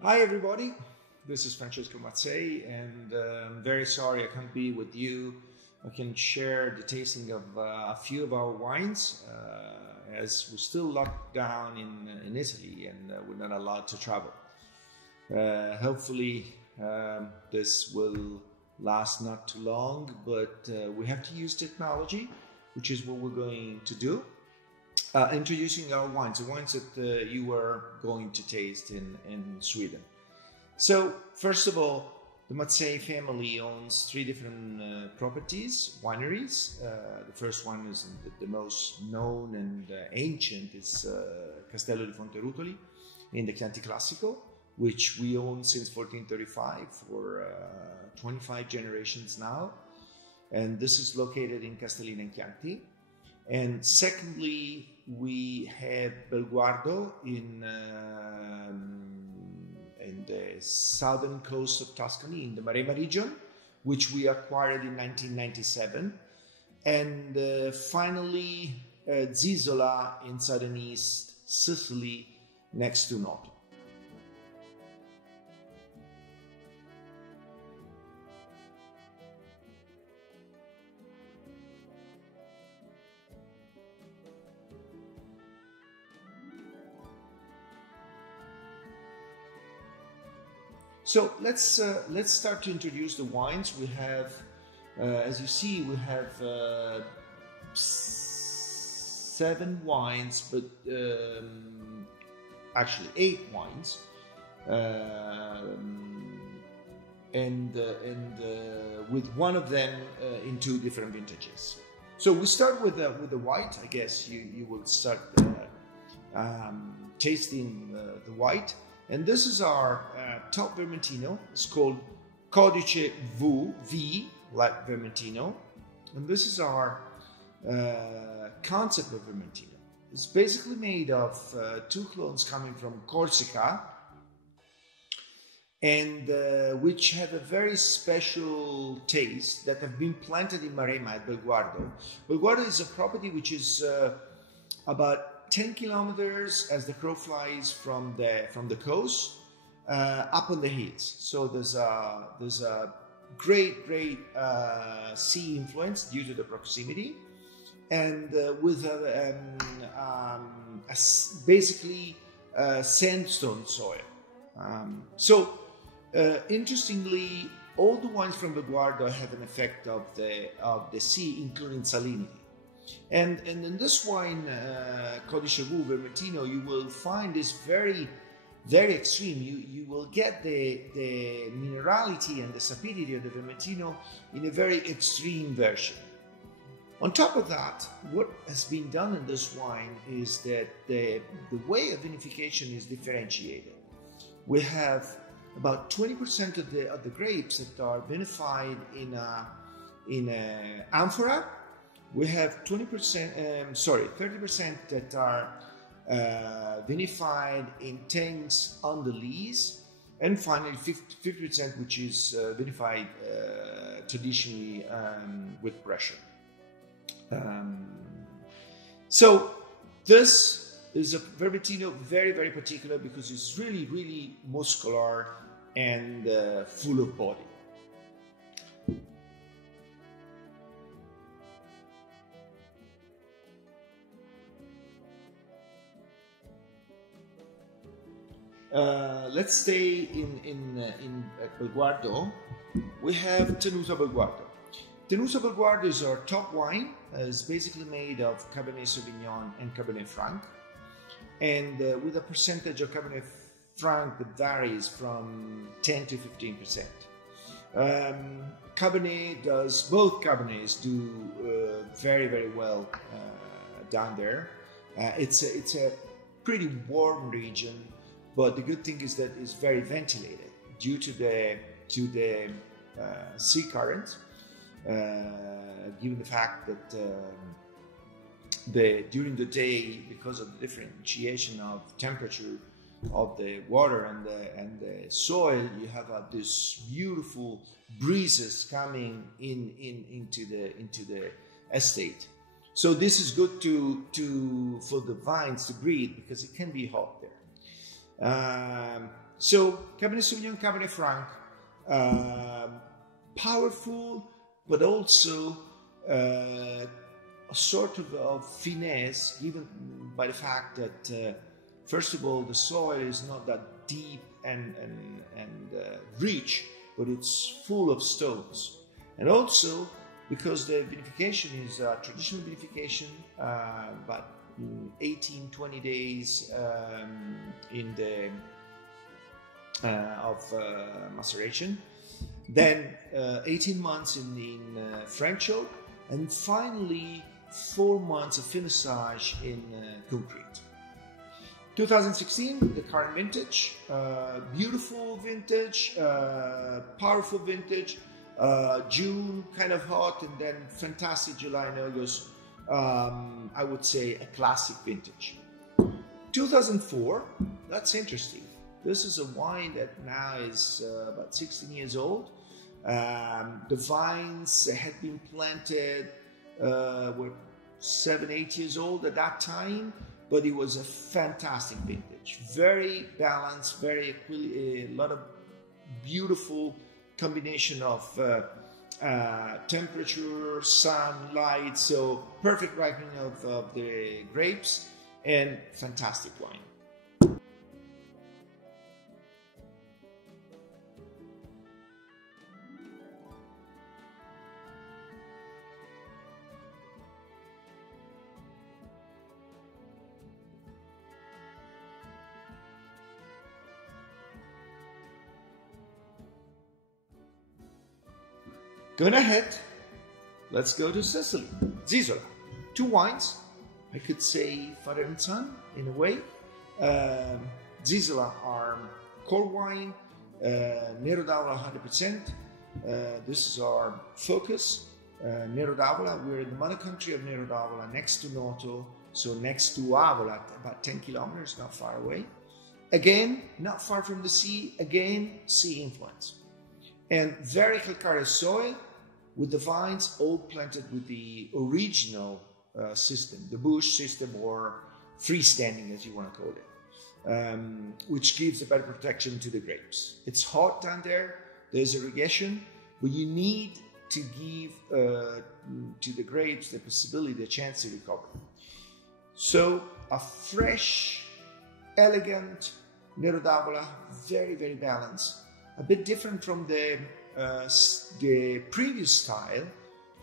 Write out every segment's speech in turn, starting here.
Hi everybody, this is Fransesco Mazzei, and I'm very sorry I can't be with you. I can share the tasting of a few of our wines as we're still locked down in Italy and we're not allowed to travel. Hopefully this will last not too long, but we have to use technology, which is what we're going to do. Introducing our wines, the wines that you are going to taste in Sweden. So, first of all, the Mazzei family owns three different properties, wineries. The first one is the most known and ancient is Castello di Fonterutoli in the Chianti Classico, which we own since 1435 for 25 generations now. And this is located in Castellina in Chianti. And secondly, we have Belguardo in the southern coast of Tuscany, in the Maremma region, which we acquired in 1997. And finally, Zisola in southern east Sicily, next to Noto. So let's start to introduce the wines. We have, as you see, we have 7 wines, but actually 8 wines, and with one of them in 2 different vintages. So we start with the white. I guess you will start tasting the white. And this is our top Vermentino. It's called Codice V, like Vermentino. And this is our concept of Vermentino. It's basically made of 2 clones coming from Corsica, and which have a very special taste that have been planted in Maremma at Belguardo. Belguardo is a property which is about 10 kilometers as the crow flies from the coast up on the hills. So there's a great sea influence due to the proximity, and with basically sandstone soil. Interestingly, all the wines from Belguardo have an effect of the sea, including salinity. And in this wine, Codice V Vermentino, you will find this very extreme. You will get the minerality and the sapidity of the Vermentino in a very extreme version. On top of that, what has been done in this wine is that the way of vinification is differentiated. We have about 20% of the grapes that are vinified in a amphora. We have 30% that are vinified in tanks on the lees, and finally 50% which is vinified traditionally with pressure. So this is a Vermentino very particular because it's really muscular and full of body. Let's stay in Belguardo. We have Tenuta Belguardo. Tenuta Belguardo is our top wine. It's basically made of Cabernet Sauvignon and Cabernet Franc, and with a percentage of Cabernet Franc that varies from 10 to 15%. Both Cabernets do very well down there. It's a pretty warm region. But the good thing is that it's very ventilated due to the sea current, given the fact that during the day, because of the differentiation of temperature of the water and the soil, you have this beautiful breezes coming into the estate. So this is good for the vines to breathe because it can be hot there. So Cabernet Sauvignon, Cabernet Franc, powerful, but also a sort of finesse, given by the fact that first of all, the soil is not that deep and rich, but it's full of stones. And also, because the vinification is a traditional vinification, but 18-20 days in the of maceration, then 18 months in French oak, and finally 4 months of finissage in concrete. 2016, the current vintage, beautiful vintage, powerful vintage. June kind of hot, and then fantastic July and August. I would say a classic vintage. 2004, that's interesting. This is a wine that now is about 16 years old. The vines had been planted, were 7-8 years old at that time, but it was a fantastic vintage. Very balanced, very a lot of beautiful combination of temperature, sun, light, so perfect ripening of the grapes, and fantastic wine. Going ahead, let's go to Sicily. Zisola. 2 wines, I could say father and son in a way. Zisola are core wine, Nero d'Avola 100%. This is our focus. Nero d'Avola, we're in the mother country of Nero d'Avola, next to Noto, so next to Avola, about 10 kilometers, not far away. Again, not far from the sea, again, sea influence. And very calcareous soil, with the vines all planted with the original system, the bush system, or freestanding as you want to call it, which gives a better protection to the grapes. It's hot down there, there's irrigation, but you need to give to the grapes the possibility, the chance to recover. So a fresh, elegant Nero d'Avola, very, very balanced, a bit different from the previous style.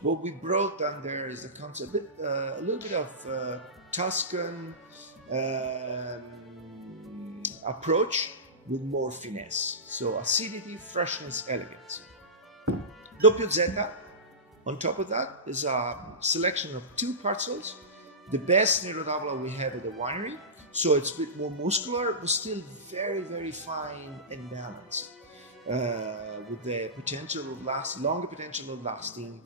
What we brought down there is a concept, a little bit of Tuscan approach with more finesse. So acidity, freshness, elegance. Doppiozeta, on top of that, is a selection of 2 parcels, the best Nero d'Avola we have at the winery. So it's a bit more muscular, but still very, very fine and balanced. With the potential of longer potential of lasting.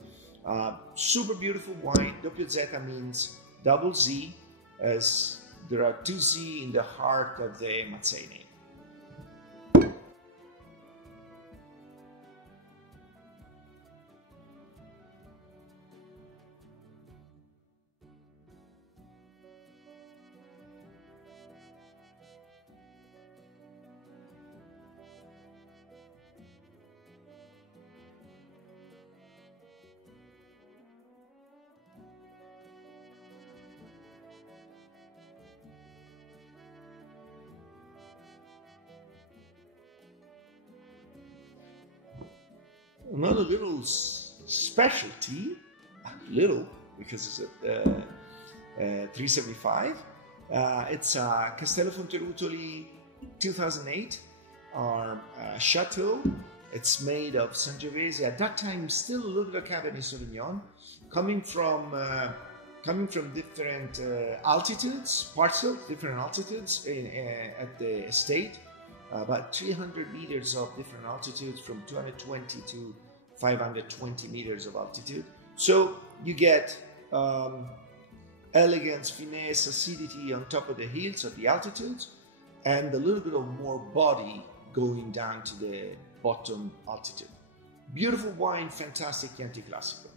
Super beautiful wine. Doppiozeta means double Z, as there are 2 Z in the heart of the Mazzei name. Another little specialty, little because it's a 375. It's a Castello Fonterutoli 2008, our chateau. It's made of Sangiovese. At that time, still a little bit of Cabernet Sauvignon, coming from different altitudes, parcels, different altitudes at the estate. About 300 meters of different altitudes, from 220 to 520 meters of altitude. So you get elegance, finesse, acidity on top of the hills of the altitudes, and a little bit of more body going down to the bottom altitude. Beautiful wine, fantastic Chianti Classico.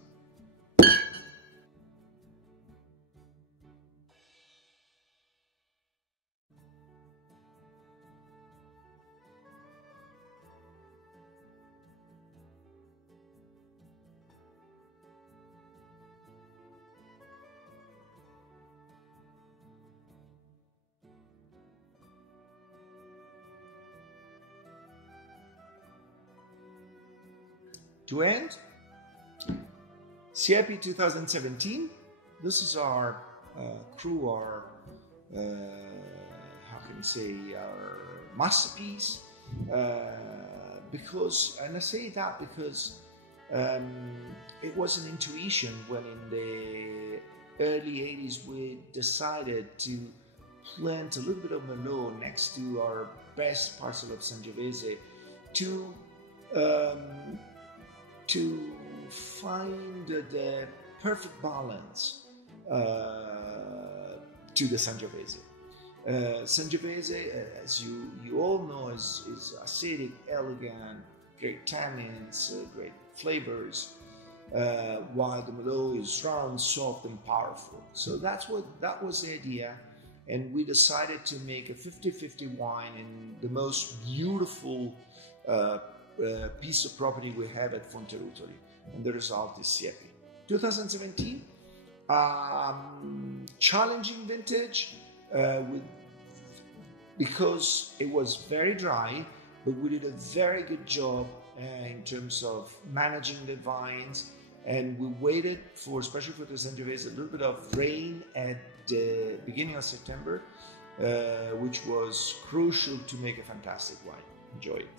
to end, Siepi 2017. This is our crew, our how can you say, our masterpiece. Because, and I say that because it was an intuition when in the early 80s we decided to plant a little bit of Merlot next to our best parcel of Sangiovese to find the perfect balance to the Sangiovese. Sangiovese, as you all know, is acidic, elegant, great tannins, great flavors, while the Merlot is round, soft, and powerful. So that was the idea, and we decided to make a 50-50 wine in the most beautiful piece of property we have at Fonterutoli, and the result is Siepi. 2017, challenging vintage. Because it was very dry, but we did a very good job in terms of managing the vines, and we waited for, especially for the Sangiovese, a little bit of rain at the beginning of September, which was crucial to make a fantastic wine. Enjoy it.